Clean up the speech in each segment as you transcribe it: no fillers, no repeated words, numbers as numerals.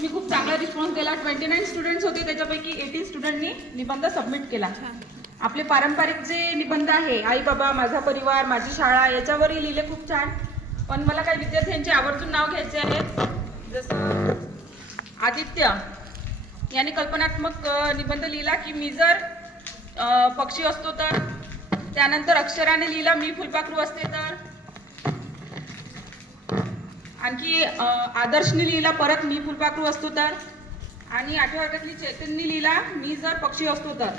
मी खूप चांगला रिस्पॉन्स दिला. 29 स्टुडंट्स होते, त्याच्यापैकी 18 स्टुडंटनी निबंध सबमिट केला. आपले पारंपरिक जे निबंध आहे, आई बाबा, माझा परिवार, माझी शाळा, याच्यावरही लिहिले खूप छान. पण मला काही विद्यार्थ्यांचे आवर्जून नाव घ्यायचे आहेत. जसं आदित्य यांनी कल्पनात्मक निबंध लिहिला की मी जर पक्षी असतो तर. त्यानंतर अक्षराने लिहिला मी फुलपाखरू असते तर. आणखी आदर्शने लिहिला परत मी फुलपाखरू असतो तर. आणि 8व्या वर्गातली चैतन्यने लिहिला मी जर पक्षी असतो तर.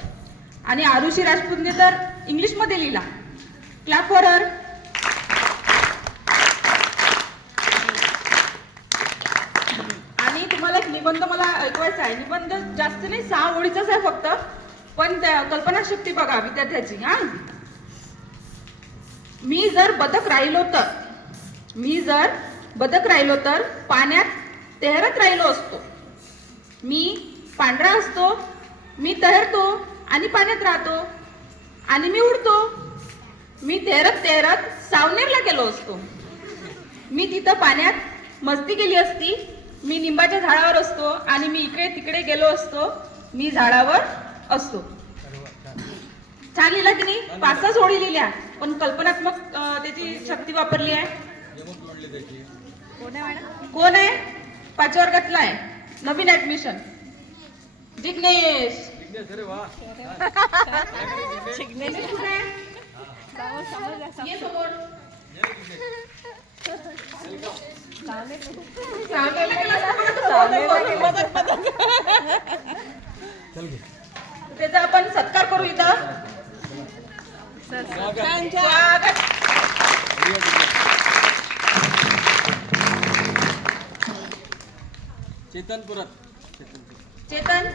आणि आरुषी राजपूतने तर इंग्लिशमध्ये लिहिला. Clap for her. आणि तुम्हाला एक निबंध मला ऐकवायचा आहे. निबंध जास्त नाही, 6 ओळीचाच आहे फक्त, पण कल्पनाशक्ती बघा विद्यार्थ्याची. मी जर बदक राहिलो तर पाण्यात तैरत राहिलो असतो. मी पांढरा असतो, मी तैरतो आणि पाण्यात राहतो. आणि मी उडतो. मी तैरत तैरत सावनेरला गेलो असतो. मी तिथं पाण्यात मस्ती केली असती. मी लिंबाच्या झाडावर असतो आणि मी इकडे तिकडे गेलो असतो. मी झाडावर असतो. छान लिहिला की नाही? 5 ओळी लिहिल्या, पण कल्पनात्मक त्याची शक्ती वापरली आहे. कोण आहे? 5व्या वर्गातला आहे, नवीन ऍडमिशन. जिग्नेश. ये समोर. त्याचा आपण सत्कार करू इथं. चेतन.